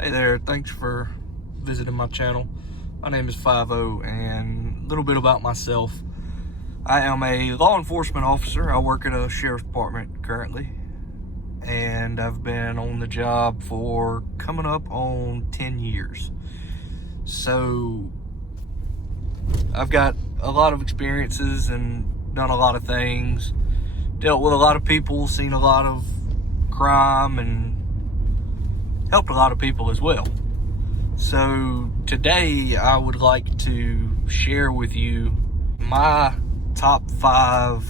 Hey there, thanks for visiting my channel. My name is 50, and a little bit about myself. I am a law enforcement officer. I work at a sheriff's department currently, and I've been on the job for coming up on 10 years. So I've got a lot of experiences and done a lot of things, dealt with a lot of people, seen a lot of crime, and helped a lot of people as well. So today I would like to share with you my top 5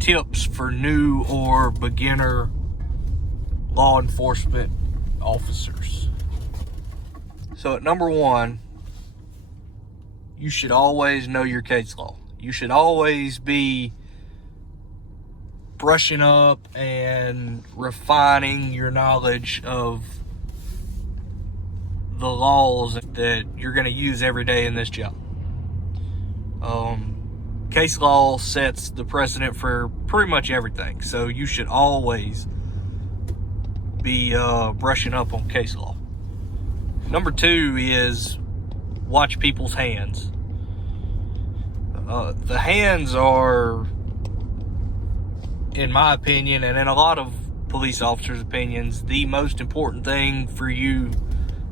tips for new or beginner law enforcement officers. So at number 1, you should always know your case law. You should always be brushing up and refining your knowledge of the laws that you're going to use every day in this job. Case law sets the precedent for pretty much everything, so you should always be brushing up on case law. Number 2 is watch people's hands. The hands are, in my opinion, and in a lot of police officers' opinions, the most important thing for you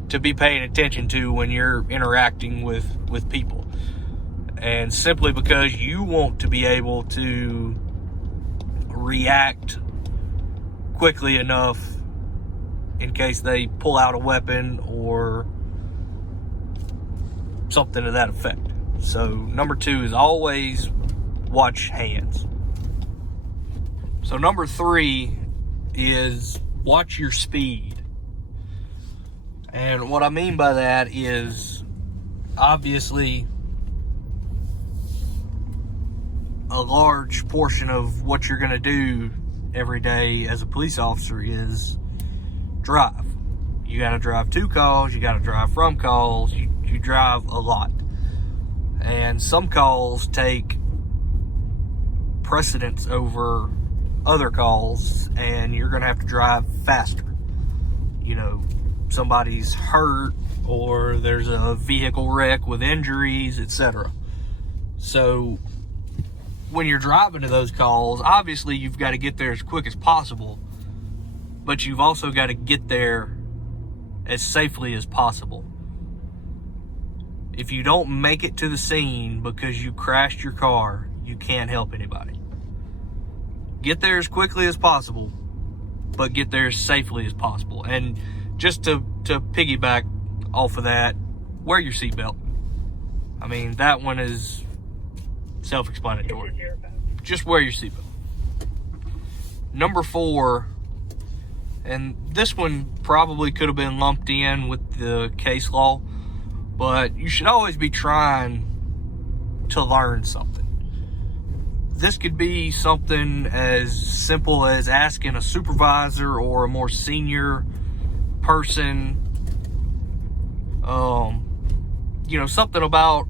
to be paying attention to when you're interacting with people. And simply because you want to be able to react quickly enough in case they pull out a weapon or something to that effect. So number 2 is always watch hands. So number 3 is watch your speed. And what I mean by that is, obviously, a large portion of what you're going to do every day as a police officer is drive. You got to drive to calls, you got to drive from calls, you drive a lot. And some calls take precedence over other calls, and you're going to have to drive faster. You know, somebody's hurt, or there's a vehicle wreck with injuries, etc. So when you're driving to those calls, obviously you've got to get there as quick as possible, but you've also got to get there as safely as possible. If you don't make it to the scene because you crashed your car, you can't help anybody. Get there as quickly as possible, but get there as safely as possible. And just to piggyback off of that, wear your seatbelt. I mean, that one is self-explanatory. Just wear your seatbelt. Number 4, and this one probably could have been lumped in with the case law, but you should always be trying to learn something. This could be something as simple as asking a supervisor or a more senior person, something about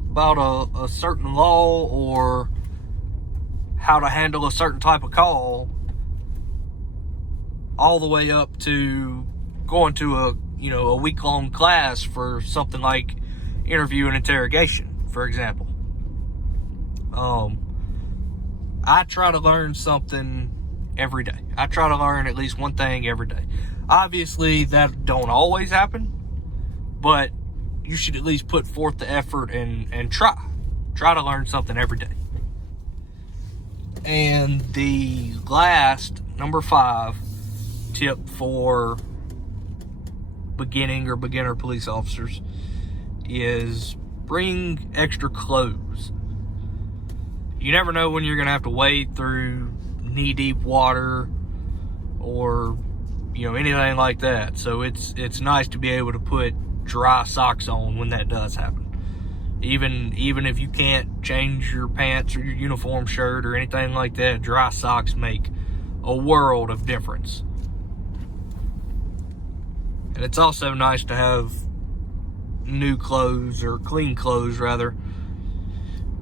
a certain law or how to handle a certain type of call, all the way up to going to a week-long class for something like interview and interrogation, for example. I try to learn something every day. I try to learn at least one thing every day. Obviously, that don't always happen, but you should at least put forth the effort and try to learn something every day. And the last, number 5 tip for beginning or beginner police officers is bring extra clothes. You never know when you're going to have to wade through knee-deep water or anything like that. So it's nice to be able to put dry socks on when that does happen. Even if you can't change your pants or your uniform shirt or anything like that, dry socks make a world of difference. And it's also nice to have new clothes, or clean clothes rather,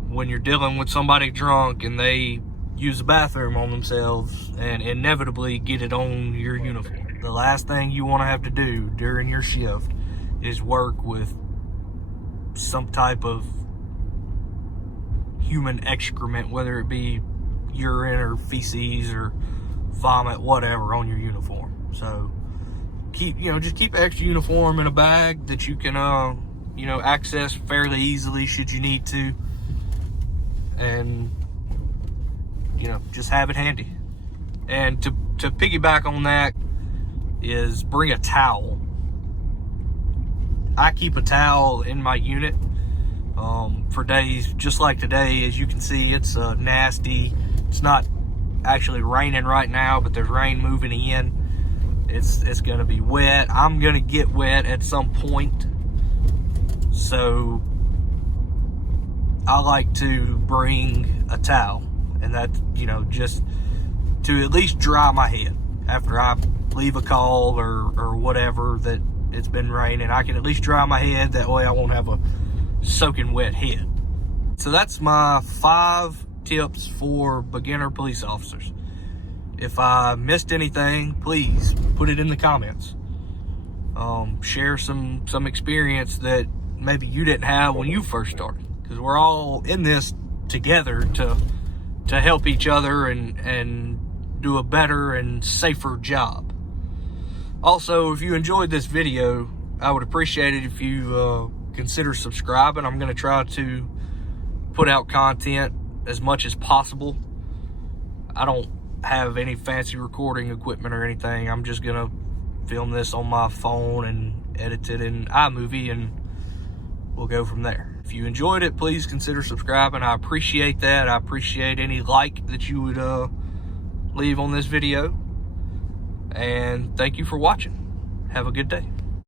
when you're dealing with somebody drunk and they use the bathroom on themselves and inevitably get it on your uniform. The last thing you want to have to do during your shift is work with some type of human excrement, whether it be urine or feces or vomit, whatever, on your uniform. So just keep extra uniform in a bag that you can access fairly easily should you need to, and just have it handy. And to piggyback on that is bring a towel. I keep a towel in my unit for days just like today. As you can see, it's nasty. It's not actually raining right now, but there's rain moving in. It's gonna be wet. I'm gonna get wet at some point, so I like to bring a towel, and that just to at least dry my head after I leave a call or whatever, that it's been raining. I can at least dry my head, that way I won't have a soaking wet head. So that's my 5 tips for beginner police officers. If I missed anything, please put it in the comments. Share some experience that maybe you didn't have when you first started, because we're all in this together to help each other and do a better and safer job. Also, if you enjoyed this video, I would appreciate it if you consider subscribing. I'm going to try to put out content as much as possible. I don't have any fancy recording equipment or anything. I'm just going to film this on my phone and edit it in iMovie, and we'll go from there. If you enjoyed it, please consider subscribing. I appreciate that. I appreciate any like that you would leave on this video. And thank you for watching. Have a good day.